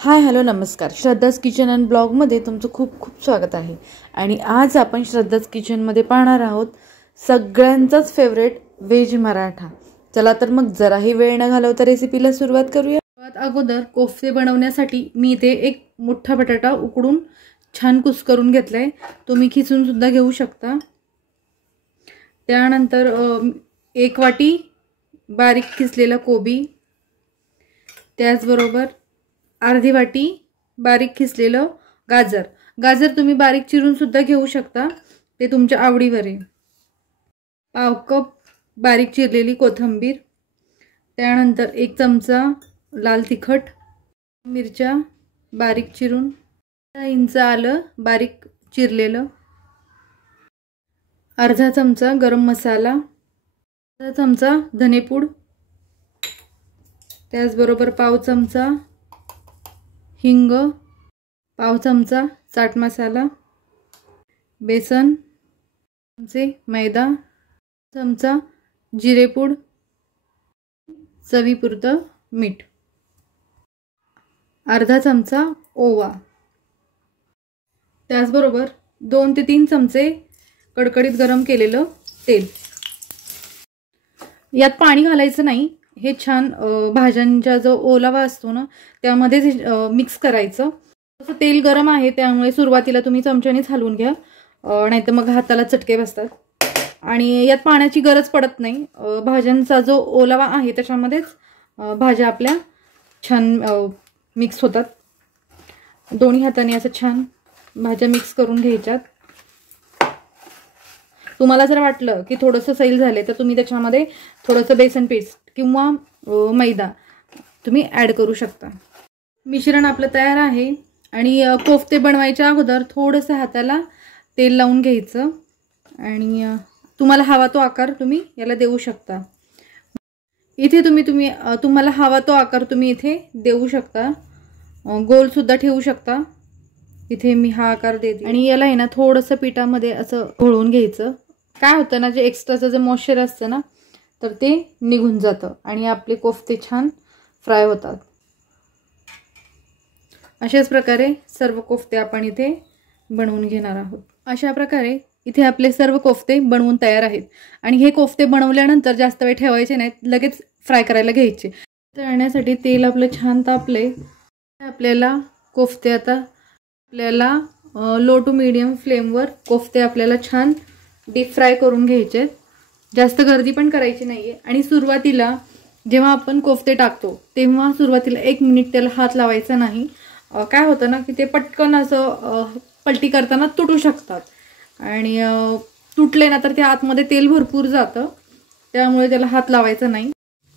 Hi hello नमस्कार. श्रद्धाज kitchen and ब्लॉगमध्ये तुमचं खूप खूप स्वागत आहे. आणि आज आपण श्रद्धाज किचनमध्ये पाहणार आहोत सगळ्यांचाच फेवरेट व्हेज मराठा. चला तर मग जराही वेळ न घालवता रेसिपीला सुरुवात करूया. अगोदर कोफ्ते बनवण्यासाठी मी इथे एक मोठा बटाटा उकडून छान कुस्करून घेतलाय. तुम्ही खिसून सुद्धा घेऊ शकता. त्यानंतर 1 वाटी बारीक किसलेला कोबी, त्याचबरोबर अर्धी वाटी बारीक किसलेलं गाजर तुम्ही बारीक चिरून सुद्धा घेऊ शकता, ते तुमच्या आवडीवर आहे. पाव कप बारीक चिरलेली कोथिंबीर, त्यानंतर 1 चमचा लाल तिखट, मिरच्या बारीक चिरून, 1 इंच आलं बारीक चिरलेलं, अर्धा चमचा गरम मसाला, अर्धा चमचा धनेपूड, त्याचबरोबर पाव चमचा हिंग, पाव चमचा चाट मसाला, बेसन चमचे मैदा, चमचा जिरेपूड, चवीपुरतं मीठ, अर्धा चमचा ओवा, त्याचबरोबर 2 ते 3 चमचे कडकडीत गरम केलेलं तेल. यात पाणी घालायचं नाही. हे छान भाज्यांचा जो ओलावा असतो ना त्यामध्ये मिक्स करायचं. तसं तेल गरम आहे त्यामुळे सुरुवातीला तुम्ही चमच्यानेच हलवून घ्या, नाहीतर मग हाताला चटके बसतात. आणि यात पाण्याची गरज पडत नाही. भाज्यांचा जो ओलावा आहे त्याच्यामध्येच भाज्या आपल्या छान मिक्स होतात. दोन्ही हाताने असं छान भाज्या मिक्स करून घ्यायच्यात. तुम्हाला जर वाटलं की थोडंसं सैल झाले तर तुम्ही त्याच्यामध्ये थोडंसं बेसन पेस्ट किंवा मैदा तुम्ही ॲड करू शकता. मिश्रण आपलं तयार आहे. आणि कोफ्ते बनवायच्या अगोदर थोडंसं हाताला तेल लावून घ्यायचं आणि तुम्हाला हवा तो आकार तुम्ही याला देऊ शकता. इथे तुम्हाला हवा तो आकार तुम्ही इथे देऊ शकता. गोल सुद्धा ठेवू शकता. इथे मी हा आकार देते आणि याला आहे ना थोडंसं पिठामध्ये असं घोळवून घ्यायचं. काय होतं ना, जे एक्स्ट्राचं जे मॉइश्चर असतं ना तर ते निघून जातं आणि आपले कोफ्ते छान फ्राय होतात. अशाच प्रकारे सर्व कोफ्ते आपण इथे बनवून घेणार आहोत. अशा प्रकारे इथे आपले सर्व कोफ्ते बनवून तयार आहेत. आणि हे कोफ्ते बनवल्यानंतर जास्त वेळ ठेवायचे नाहीत, लगेच फ्राय करायला घ्यायचे. तळण्यासाठी तेल आपलं छान तापले. आपल्याला कोफ्ते आता लो टू मीडियम फ्लेमवर कोफ्ते आपल्याला छान डीप फ्राय करून घ्यायचे. जास्त गर्दी पण करायची नाहीये. आणि सुरुवातीला जेव्हा आपण कोफ्ते टाकतो तेव्हा सुरुवातीला 1 मिनिट त्याला हात लावायचा नाही. काय होतं ना की ते पटकन असं पलटी करताना तुटू शकतात आणि तुटले ना तर त्या आतमध्ये तेल भरपूर जातं, त्यामुळे त्याला हात लावायचा नाही.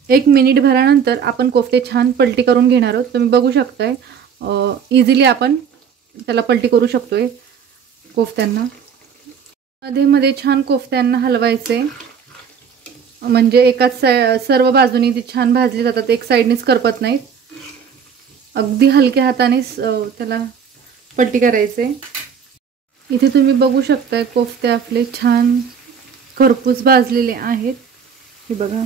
1 मिनिट भरानंतर आपण कोफ्ते छान पलटी करून घेणार आहोत. तुम्ही बघू शकताय इझिली आपण त्याला पलटी करू शकतोय कोफ्त्यांना. मध्ये मध्ये छान कोफ्त्यांना हलवायचे, म्हणजे एकाच सर्व बाजूनी ती छान भाजली जातात, एक साईडनीच करपत नाहीत. अगदी हलक्या हातानेच त्याला पलटी करायचे. इथे तुम्ही बघू शकताय कोफ्ते आपले छान खरपूस भाजलेले आहेत. हे बघा.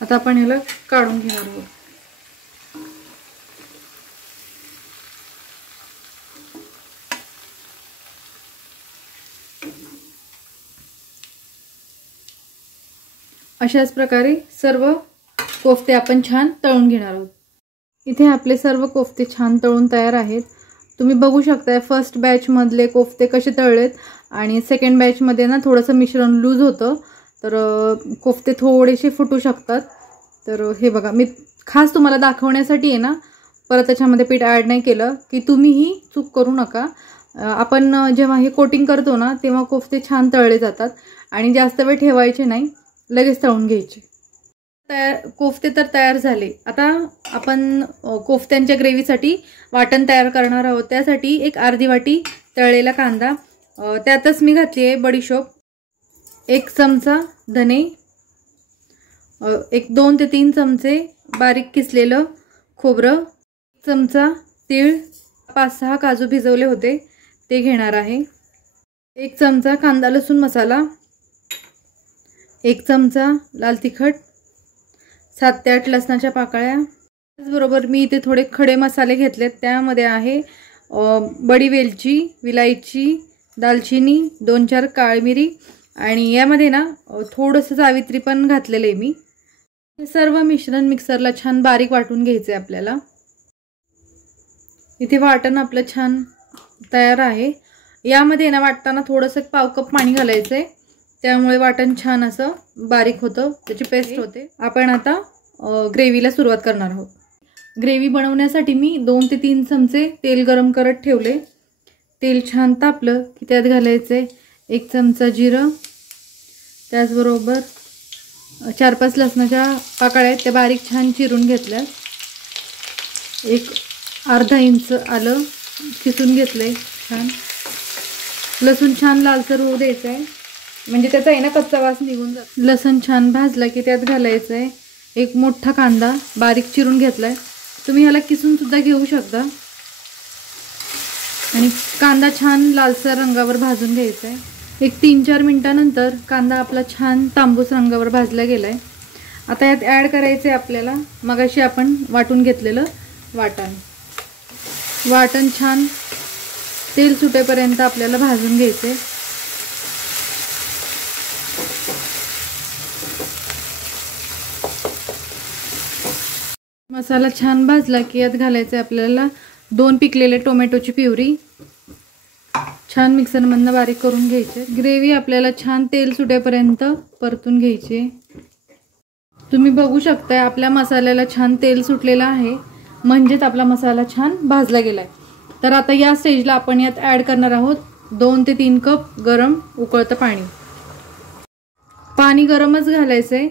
आता आपण याला काढून घेणार आहोत. अशाच प्रकारे सर्व कोफ्ते आपण छान तळून घेणार आहोत. इथे आपले सर्व कोफ्ते छान तळून तयार आहेत. तुम्ही बघू शकताय फर्स्ट बॅच मधले कोफ्ते कसे तळलेत आणि सेकंड बॅच मध्ये ना थोडंसं मिश्रण लूज होतं, तर कोफ्ते थोडेसे फुटू शकतात. तर हे बघा, मी खास तुम्हाला दाखवण्यासाठी आहे ना परत त्याच्यामध्ये पीठ ॲड नाही केलं की तुम्हीही चूक करू नका. आपण जेव्हा हे कोटिंग करतो ना तेव्हा कोफ्ते छान तळले जातात आणि जास्त वेळ ठेवायचे नाही, लगेच तळून घ्यायचे. कोफ्ते तर तयार झाले. आता आपण कोफ्त्यांच्या ग्रेव्हीसाठी वाटण तयार करणार आहोत. त्यासाठी 1 अर्धी वाटी तळलेला कांदा, त्यातच मी घातली आहे बडीशोप, 1 चमचा धने, 2 ते 3 चमचे बारीक किसलेलं खोबरं, 1 चमचा तीळ, 5-6 काजू भिजवले होते ते घेणार आहे, 1 चमचा कांदा लसूण मसाला, 1 चमचा लाल तिखट, 7 ते 8 लसणाच्या पाकळ्या, त्याचबरोबर मी इथे थोडे खडे मसाले घेतलेत. त्यामध्ये आहे बडी वेलची, विलायची, दालचिनी, 2-4 काळी मिरी आणि यामध्ये ना थोडंसं जावित्री पण घातलेलं आहे मी. हे सर्व मिश्रण मिक्सरला छान बारीक वाटून घ्यायचे आपल्याला. इथे वाटण आपलं छान तयार आहे. यामध्ये ना वाटताना थोडंसं 1/2 कप पाणी घालायचंय, त्यामुळे वाटण छान असं बारीक होतं, त्याची पेस्ट होते. आपण आता ग्रेव्हीला सुरुवात करणार आहोत. ग्रेव्ही बनवण्यासाठी मी 2 ते 3 चमचे तेल गरम करत ठेवले. तेल छान तापलं की त्यात घालायचे 1 चमचा जिरं, त्याचबरोबर 4-5 लसणाच्या पाकळ्या त्या बारीक छान चिरून घेतल्या. एक अर्धा इंच आलं किसून घेतलंय छान. लसूण छान लालसर होऊ द्यायचं आहे, म्हणजे त्याचा आहे ना कच्चा वास निघून जातो. लसूण छान भाजला की त्यात घालायचं आहे एक मोठा कांदा बारीक चिरून घेतलाय. तुम्ही ह्याला किसून सुद्धा घेऊ शकता. आणि कांदा छान लालसर रंगावर भाजून घ्यायचा आहे. एक 3-4 मिनिटानंतर कांदा आपला छान तांबूस रंगावर भाजला गेलाय. आता यात ॲड करायचे आपल्याला मगाशी आपण वाटून घेतलेलं वाटण. वाटण छान तेल सुटेपर्यंत आपल्याला भाजून घ्यायचे. मसाला छान भाजला की यात घालायचे आपल्याला 2 पिकलेले टोमॅटोची प्युरी. छान मिक्सरमधनं बारीक करून घ्यायचे. ग्रेव्ही आपल्याला छान तेल सुटेपर्यंत परतून घ्यायची. तुम्ही बघू शकता आपल्या मसाल्याला छान तेल सुटलेलं आहे, म्हणजेच आपला मसाला छान भाजला गेलाय. तर आता या स्टेजला आपण यात ॲड करणार आहोत 2 ते 3 कप गरम उकळतं पाणी. पाणी गरमच घालायचंय,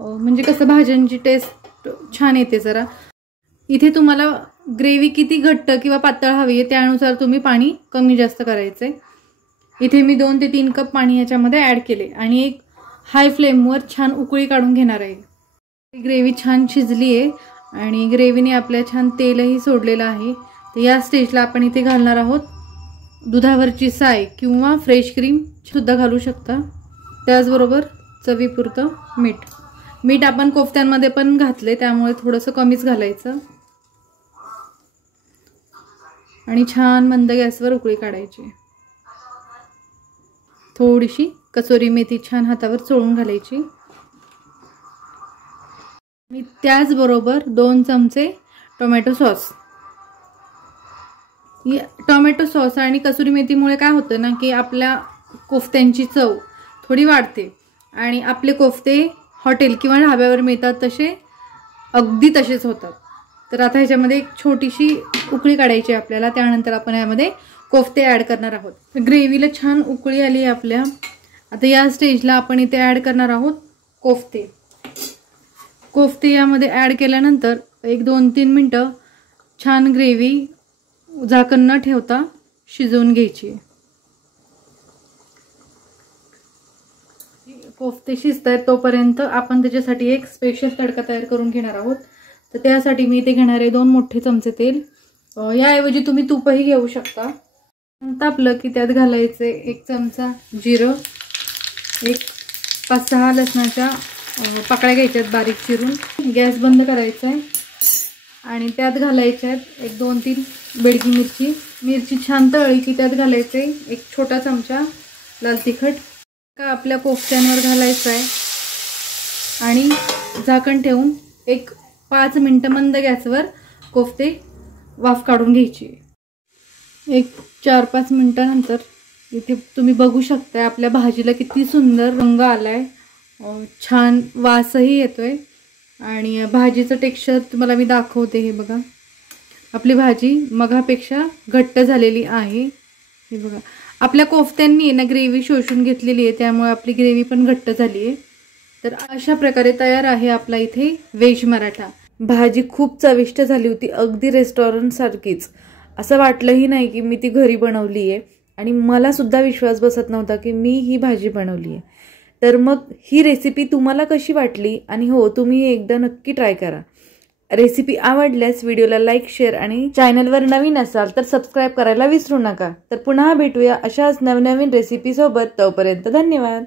म्हणजे कसं भाज्यांची टेस्ट छान येते जरा. इथे तुम्हाला ग्रेव्ही किती घट्ट किंवा पातळ हवी आहे त्यानुसार तुम्ही पाणी कमी जास्त करायचंय. इथे मी 2 ते 3 कप पाणी याच्यामध्ये ॲड केले आणि एक हाय फ्लेमवर छान उकळी काढून घेणार आहे. ग्रेव्ही छान शिजली आहे आणि ग्रेव्हीने आपल्या छान तेलही सोडलेलं आहे. तर या स्टेजला आपण इथे घालणार आहोत दुधावरची साय किंवा फ्रेश क्रीम सुद्धा घालू शकता. त्याचबरोबर चवीपुरतं मीठ. मीठ आपण कोफ्त्यांमध्ये पण घातले त्यामुळे थोडंसं कमीच घालायचं. आणि छान मंद गॅसवर उकळी काढायची. थोडीशी कसुरी मेथी छान हातावर चोळून घालायची. आणि त्याचबरोबर 2 चमचे टोमॅटो सॉस. टोमॅटो सॉस आणि कसुरी मेथीमुळे काय होतं ना की आपल्या कोफ्त्यांची चव थोडी वाढते आणि आपले कोफ्ते हॉटेल किंवा ढाब्यावर मिळतात तसे अगदी तसेच होतात. तर आता ह्याच्यामध्ये एक छोटीशी उकळी काढायची आपल्याला. त्यानंतर आपण यामध्ये कोफ्ते ॲड करणार आहोत. ग्रेव्हीला छान उकळी आली आहे आपल्या. आता या स्टेजला आपण इथे ॲड करणार आहोत कोफ्ते. कोफ्ते यामध्ये ॲड केल्यानंतर एक 2-3 मिनटं छान ग्रेव्ही झाकण न ठेवता शिजवून घ्यायची. कोफ्ते शिजतायत तोपर्यंत आपण त्याच्यासाठी एक स्पेशल तडका तयार करून घेणार आहोत. तर त्यासाठी मी इथे घेणार आहे 2 मोठे चमचे तेल. याऐवजी तुम्ही तूपही घेऊ शकता. तापलं की त्यात घालायचे 1 चमचा जिरं, एक 5-6 लसणाच्या पाकळ्या घ्यायच्यात बारीक चिरून. गॅस बंद करायचा आहे आणि त्यात घालायच्या आहेत एक 2-3 बेडगी मिरची. मिरची छान तळली की त्यात घालायचे एक छोटा चमचा लाल तिखट. का आपल्या कोफ्त्यांवर घालायचं आहे आणि झाकण ठेवून एक 5 मिनिटं मंद गॅसवर कोफ्ते वाफ काढून घ्यायची. एक 4-5 मिनिटानंतर इथे तुम्ही बघू शकता आपल्या भाजीला किती सुंदर रंग आलाय, छान वासही येतोय आणि भाजीचं टेक्स्चर तुम्हाला मी दाखवते. हे बघा आपली भाजी मगापेक्षा घट्ट झालेली आहे. हे बघा आपल्या कोफ्त्यांनी ना ग्रेव्ही शोषून घेतलेली आहे त्यामुळे आपली ग्रेव्ही पण घट्ट झाली आहे. तर अशा प्रकारे तयार आहे आपला इथे व्हेज मराठा. भाजी खूप चविष्ट झाली होती, अगदी रेस्टॉरंट सारखीच. असं वाटलंही नाही की मी ती घरी बनवली आहे आणि मला सुद्धा विश्वास बसत नव्हता की मी ही भाजी बनवली आहे. तर मग ही रेसिपी तुम्हाला कशी वाटली आणि हो तुम्ही एकदा नक्की ट्राय करा. रेसिपी आवडल्यास व्हिडिओला लाईक, शेअर आणि चॅनलवर नवीन असाल तर सबस्क्राईब करायला विसरू नका. तर पुन्हा भेटूया अशाच नवनवीन रेसिपीसोबत. तोपर्यंत धन्यवाद.